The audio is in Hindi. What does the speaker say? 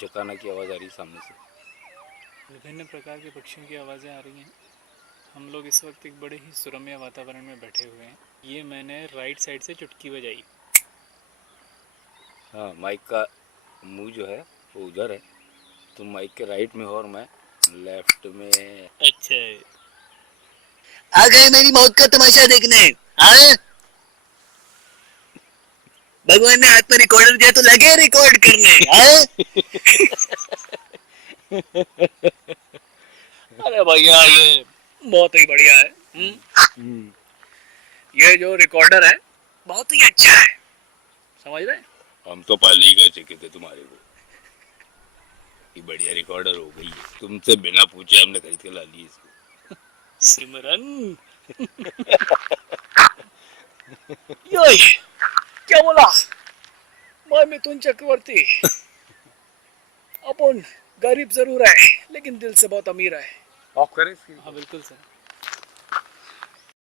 चकाना की आवाज़ आ रही है सामने से। विभिन्न प्रकार के पक्षियों की आवाज़ें आ रही हैं। हम लोग इस वक्त एक बड़े ही सुरम्य वातावरण में बैठे हुए हैं। ये मैंने राइट साइड से चुटकी बजाई। हाँ, माइक का मुंह जो है वो उधर है, तुम माइक के राइट में हो और मैं लेफ्ट में। अच्छा, आ गए मेरी मौत का तमाशा देखने। हाँ, भगवान ने हाथ में रिकॉर्डर दिया तो लगे रिकॉर्ड करने। हाँ? अरे भैया ये बहुत ही बढ़िया है। ये जो रिकॉर्डर है बहुत ही अच्छा है, समझ रहे? हम तो पहले ही कह चुके थे तुम्हारे को कि बढ़िया रिकॉर्डर हो गई है, तुमसे बिना पूछे हमने खरीद के ला ली इसको। सिमरन योय, क्या बोला? मैं मिथुन चक्रवर्ती। अपन गरीब जरूर है लेकिन दिल से बहुत अमीर है। ऑफ करें इसकी? हाँ बिल्कुल सर।